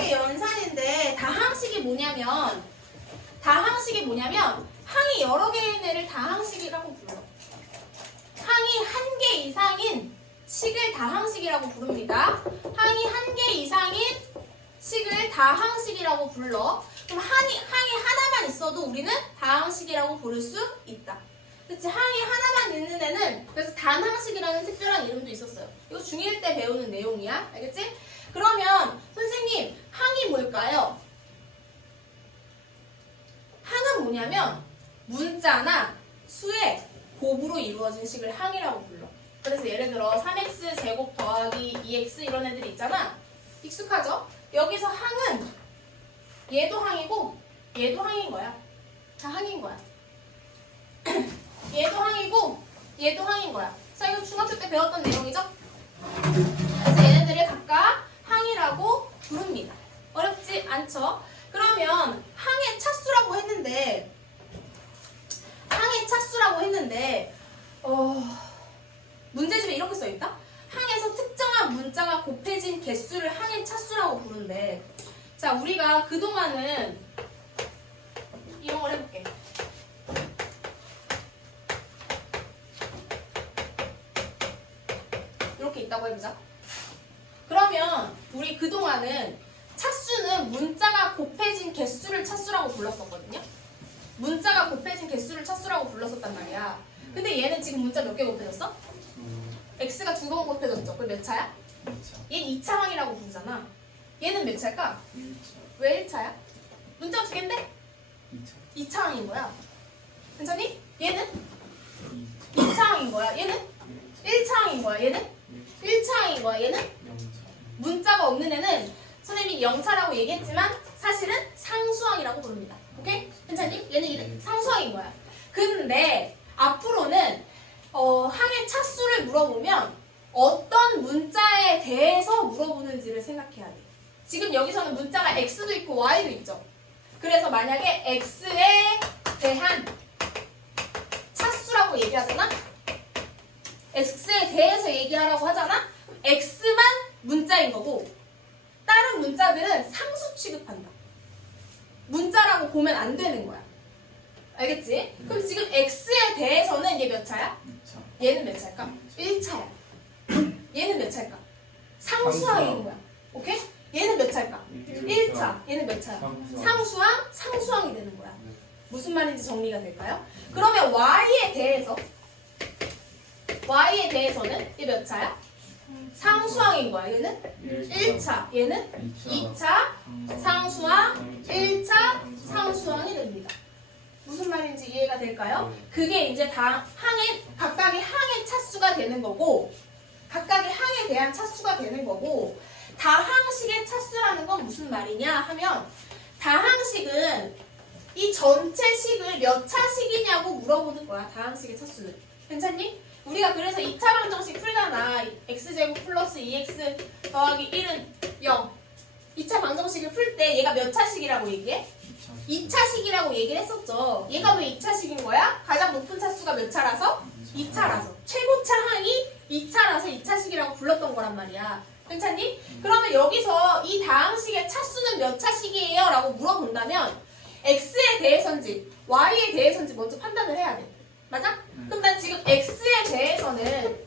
다항식의 연산인데 다항식이 뭐냐면 항이 여러 개인 애를 다항식이라고 불러. 항이 한 개 이상인 식을 다항식이라고 부릅니다. 항이 한 개 이상인 식을 다항식이라고 불러. 그럼 항이 하나만 있어도 우리는 다항식이라고 부를 수 있다. 그치? 항이 하나만 있는 애는 그래서 단항식이라는 특별한 이름도 있었어요. 이거 중1 때 배우는 내용이야. 알겠지? 그러면 선생님 항이 뭘까요? 항은 뭐냐면 문자나 수의 곱으로 이루어진 식을 항이라고 불러. 그래서 예를 들어 3x 제곱 더하기 2x 이런 애들이 있잖아. 익숙하죠? 여기서 항은 얘도 항이고 얘도 항인 거야. 다 항인 거야. 얘도 항이고 얘도 항인 거야. 자, 이거 중학교 때 배웠던 내용이죠? 그래서 얘네들을 각각 항이라고 부릅니다. 어렵지 않죠? 그러면 항의 차수라고 했는데 문제집에 이렇게 써있다? 항에서 특정한 문자가 곱해진 개수를 항의 차수라고 부른대. 자, 우리가 그동안은 이런 걸 해볼게. 이렇게 있다고 해보자. 그러면 우리 그동안은 차수는 문자가 곱해진 개수를 차수라고 불렀었거든요. 문자가 곱해진 개수를 차수라고 불렀었단 말이야. 근데 얘는 지금 문자 몇 개 곱해졌어? x가 2번 곱해졌죠. 그럼 몇 차야? 2차. 얘는 2차 항이라고 부르잖아. 얘는 몇 차일까? 1차. 왜 1차야? 문자 2개인데? 2차. 2차 항인 거야. 괜찮니? 얘는? 2차. 2차 항인 거야. 얘는? 1차 항인 거야. 얘는? 1차 항인 거야. 얘는? 0차. 문자가 없는 애는 선생님이 0차라고 얘기했지만 사실은 상수항이라고 부릅니다. 오케이? 괜찮니? 얘는 상수항인 거야. 근데 앞으로는 항의 차수를 물어보면 어떤 문자에 대해서 물어보는지를 생각해야 돼. 지금 여기서는 문자가 x도 있고 y도 있죠. 그래서 만약에 x에 대한 차수라고 얘기하잖아? x에 대해서 얘기하라고 하잖아? x만 문자인 거고 다른 문자들은 상수 취급한다. 문자라고 보면 안 되는 거야. 알겠지? 그럼 지금 x에 대해서는 얘 몇 차야? 2차. 얘는 몇 차일까? 1차야. 얘는 몇 차일까? 상수항인 거야. 오케이? 얘는 몇 차일까? 1차. 얘는 몇 차야? 상수항, 상수항이 되는 거야. 무슨 말인지 정리가 될까요? 그러면 y에 대해서는 얘 몇 차야? 상수항인 거야. 얘는 1차. 얘는 2차. 상수항, 1차, 상수항이 됩니다. 무슨 말인지 이해가 될까요? 그게 이제 다 각각의 항의 차수가 되는 거고 각각의 항에 대한 차수가 되는 거고 다항식의 차수라는 건 무슨 말이냐 하면 다항식은 이 전체 식을 몇 차식이냐고 물어보는 거야. 다항식의 차수는. 괜찮니? 우리가 그래서 2차 방정식 풀잖아. x제곱 플러스 2x 더하기 1은 0. 2차 방정식을 풀 때 얘가 몇 차식이라고 얘기해? 2차식이라고 얘기를 했었죠. 얘가 왜 2차식인 거야? 가장 높은 차수가 몇 차라서? 2차라서. 최고차 항이 2차라서 2차식이라고 불렀던 거란 말이야. 괜찮니? 그러면 여기서 이 다항식의 차수는 몇 차식이에요? 라고 물어본다면 x에 대해서인지 y에 대해서인지 먼저 판단을 해야 돼. 맞아? 그럼 난 지금 x에 대해서는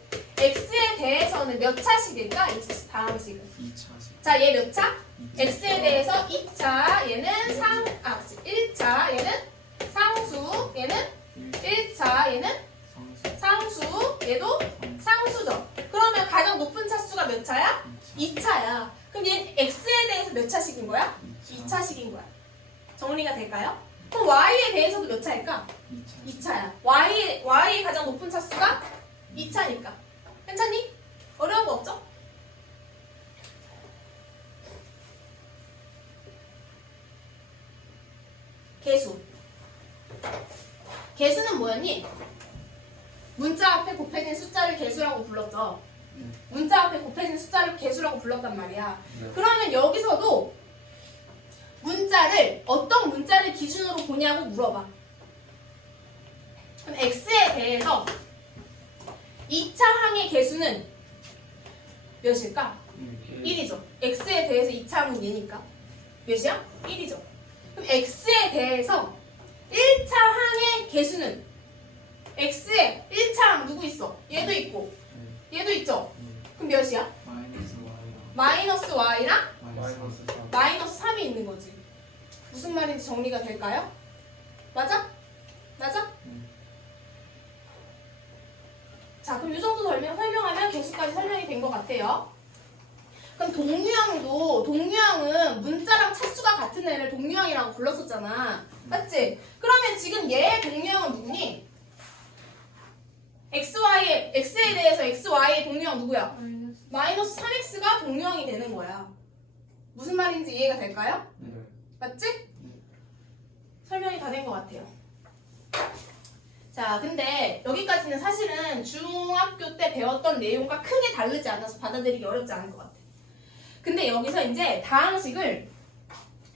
몇 차식일까? 이 다항식은. 2차식. 자, 얘 몇 차? x에 대해서 2차, 얘는 1차, 얘는 상수, 얘는 1차, 얘는 상수, 얘도 상수죠. 그러면 가장 높은 차수가 몇 차야? 2차야. 그럼 얘 x에 대해서 몇 차식인 거야? 2차식인 거야. 정리가 될까요? 그럼 y에 대해서도 몇 차일까? 2차야. y의 가장 높은 차수가 2차니까. 괜찮니? 어려운 거 없죠? 개수. 개수는 뭐였니? 문자 앞에 곱해진 숫자를 개수라고 불렀죠. 문자 앞에 곱해진 숫자를 개수라고 불렀단 말이야. 그러면 여기서도 문자를 어떤 문자를 기준으로 보냐고 물어봐. 그럼 x에 대해서 2차 항의 개수는 몇일까? 1이죠. x에 대해서 2차 항은 얘니까. 몇이야? 1이죠. 그럼 x에 대해서 1차 항의 개수는 x에 1차 항 누구 있어? 얘도 있고 얘도 있죠? 그럼 몇이야? 마이너스 y랑 마이너스 3이 있는 거지. 무슨 말인지 정리가 될까요? 맞아? 맞아? 자, 그럼 이 정도 설명하면 개수까지 설명이 된 것 같아요. 그럼 동류항은 문자랑 차수가 같은 애를 동류항이라고 불렀었잖아. 맞지? 그러면 지금 얘의 동류항은 누구니? x에 대해서 xy의 동류항 누구야? 마이너스 3x가 동류항이 되는 거야. 무슨 말인지 이해가 될까요? 맞지? 설명이 다 된 것 같아요. 자, 근데 여기까지는 사실은 중학교 때 배웠던 내용과 크게 다르지 않아서 받아들이기 어렵지 않을 것 같아. 근데 여기서 이제 다항식을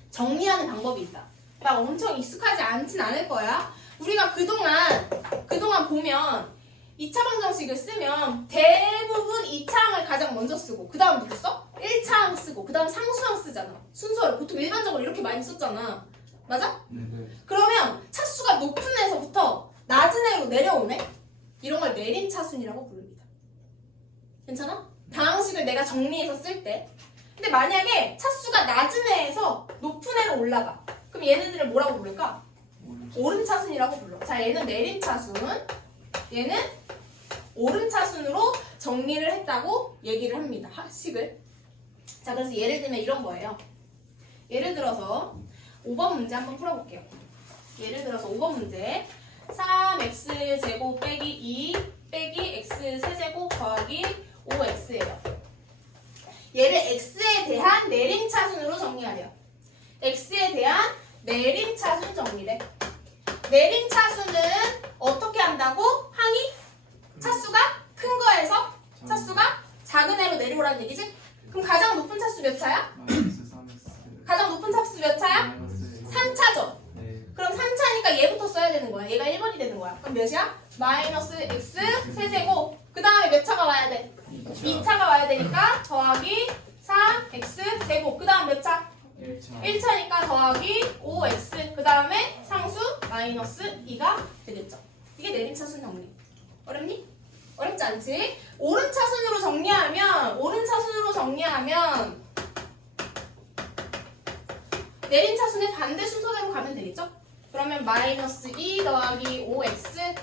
정리하는 방법이 있다. 막 엄청 익숙하지 않진 않을 거야. 우리가 그동안 보면 2차 방정식을 쓰면 대부분 2차 항을 가장 먼저 쓰고 그 다음 누구 써? 1차 항 쓰고 그 다음 상수항 쓰잖아. 순서를 보통 일반적으로 이렇게 많이 썼잖아. 맞아? 그러면 차수가 높은 애서부터 낮은 애로 내려오네? 이런 걸 내림차순이라고 부릅니다. 괜찮아? 다항식을 내가 정리해서 쓸 때. 근데 만약에 차수가 낮은 애에서 높은 애로 올라가. 그럼 얘네들을 뭐라고 부를까? 오름차순이라고 불러. 자, 얘는 내림차순, 얘는 오름차순으로 정리를 했다고 얘기를 합니다. 식을. 자, 그래서 예를 들면 이런 거예요. 예를 들어서 5번 문제 한번 풀어볼게요. 예를 들어서 5번 문제 3x제곱 빼기 2 빼기 x세제곱 더하기 5x예요. 얘를 x에 대한 내림차순으로 정리하래요. x에 대한 내림차순 정리래. 내림차순은 어떻게 한다고? 항이 차수가 큰 거에서 차수가 작은 애로 내려오라는 얘기지? 그럼 가장 높은 차수 몇 차야? 가장 높은 차수 몇 차야? 3차죠. 그럼 3차니까 얘부터 써야 되는 거야. 얘가 1번이 되는 거야. 그럼 몇이야? 마이너스 x 세제곱. 그 다음에 몇 차가 와야 돼? 2차가 와야 되니까 더하기 3x 제곱. 그 다음 몇 차? 1차니까 더하기 5x. 그 다음에 상수 마이너스 2가 되겠죠. 이게 내림차순 정리. 어렵니? 어렵지 않지? 오름차순으로 정리하면 내림차순의 반대 순서대로 가면 되겠죠? 그러면 마이너스 2 더하기 5x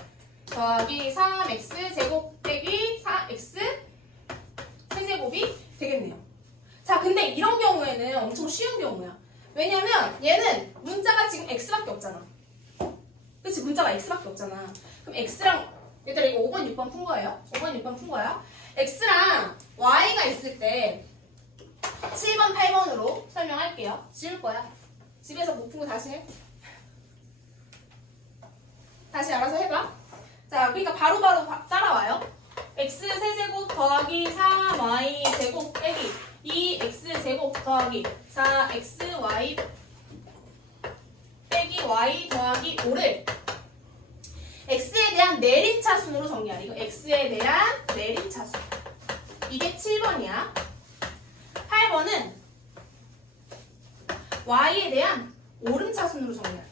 더하기 3x 제곱 빼기 4x 세제곱이 되겠네요. 자, 근데 이런 경우에는 엄청 쉬운 경우야. 왜냐면 얘는 문자가 지금 x밖에 없잖아. 그치? 문자가 x밖에 없잖아. 그럼 x랑 얘들아 이거 5번, 6번 푼 거예요. 5번, 6번 푼 거야. x랑 y가 있을 때 7번, 8번으로 설명할게요. 지울 거야. 집에서 못 푼 거 다시 해. 다시 알아서 해봐. 자, 그러니까 바로바로 따라와요. x 세제곱 더하기 4y 제곱 빼기 2x 제곱 더하기 4xy 빼기 y 더하기 5를 x에 대한 내림차순으로 정리하래. 이거 x에 대한 내림차순. 이게 7번이야. 8번은 y에 대한 오름차순으로 정리하래.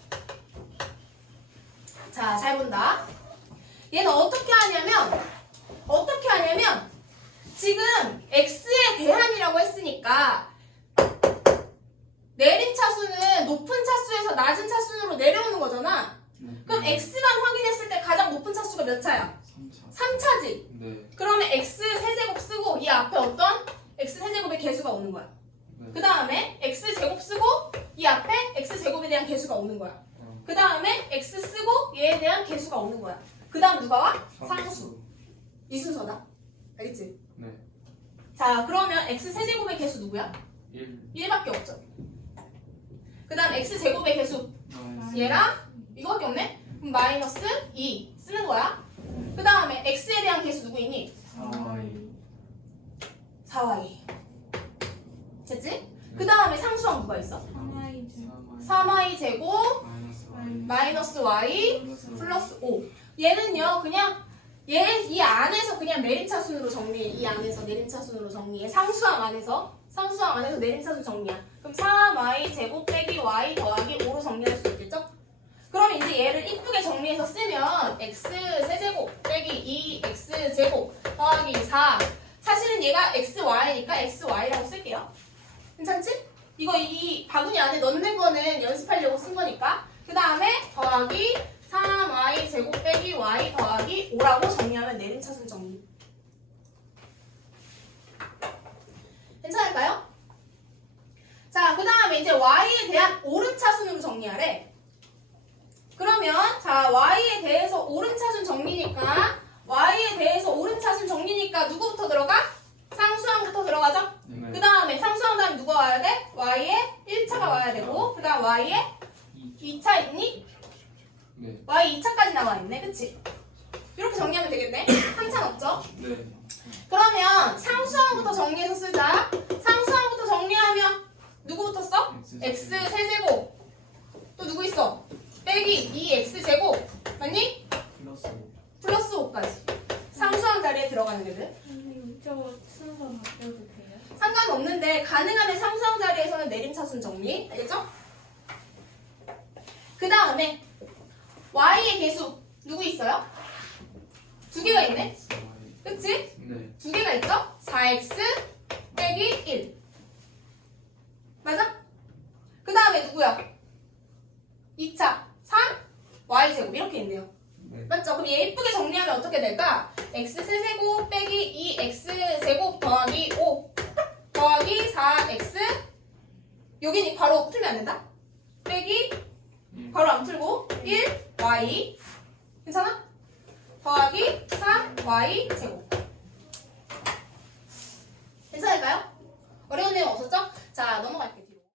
자, 잘 본다. 얘는 어떻게 하냐면 지금 x에 대한이라고 했으니까 내림차순은 높은 차수에서 낮은 차순으로 내려오는 거잖아. 그럼 x만 확인했을 때 가장 높은 차수가 몇 차야? 3차지. 네. 그러면 x 세제곱 쓰고 이 앞에 어떤 x 세제곱의 개수가 오는 거야. 그 다음에 x 제곱 쓰고 이 앞에 x 제곱에 대한 개수가 오는 거야. 그 다음에 x 쓰고 얘에 대한 개수가 오는 거야. 그 다음 누가 와? 상수. 이 순서다. 알겠지? 네. 자, 그러면 x 세제곱의 개수 누구야? 1. 1밖에 없죠. 그 다음 x 제곱의 개수 얘랑 이거밖에 없네? 그럼 마이너스 2 쓰는 거야. 그 다음에 x에 대한 개수 누구이니? 4y. 됐지? 그 다음에 상수항 누가 있어? 3y 제곱 마이너스 y 플러스 5. 얘는요 그냥 이 안에서 그냥 내림차순으로 정리해. 이 안에서 내림차순으로 정리해. 상수항 안에서 내림차순 정리야. 그럼 3y 제곱 빼기 y 더하기 5로 정리할 수 있겠죠? 그럼 이제 얘를 이쁘게 정리해서 쓰면 x 세제곱 빼기 2x 제곱 더하기 4. 사실은 얘가 xy니까 xy라고 쓸게요. 괜찮지? 이거 이 바구니 안에 넣는 거는 연습하려고 쓴 거니까. 그 다음에 더하기 3y 제곱 빼기 y 더하기 5라고 정리하면 내림차순 정리. 괜찮을까요? 자, 그 다음에 이제 y에 대한 오름차순으로 정리하래. 그러면 자, y에 대해서 오름차순 정리니까 누구부터 들어가? 상수항부터 들어가죠? 네. 그 다음에 상수항 다음에 누가 와야 돼? y에 1차가 와야 되고 그 다음 y에 2차 있니? 네. y 2차까지 나와 있네. 그치? 이렇게 정리하면 되겠네. 3차는 없죠? 네. 그러면 상수항부터 정리해서 쓰자. 상수항부터 정리하면 누구부터 써? x 세제곱. 또 누구 있어? 빼기 2x제곱. 맞니? 플러스 플러스 5까지. 상수항 자리에 들어가는 애들. 선생님, 저거 순서 바꿔도 돼요? 상관없는데 가능하면 상수항 자리에서는 내림차순 정리. 알겠죠? 그 다음에 y의 개수 누구 있어요? 두 개가 있네. 그치? 네. 두 개가 있죠? 4x 빼기 1. 맞아? 그 다음에 누구야? 2차 3 y제곱 이렇게 있네요. 네. 맞죠? 그럼 얘 예쁘게 정리하면 어떻게 될까? x 세제곱 빼기 2x제곱 더하기 5 더하기 4x 여기니 바로 풀면 안 된다? 빼기 바로 안 풀고 1y 괜찮아? 더하기 3y 제곱. 괜찮을까요? 어려운 내용 없었죠? 자, 넘어갈게요.